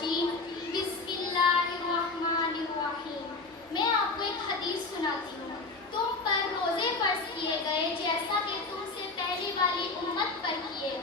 الرجیم بسم اللہ الرحمن الرحیم۔ میں آپ کو ایک حدیث سناتی ہوں۔ تم پر روزے فرض کیے گئے جیسا کہ تم سے پہلی والی امت پر کیے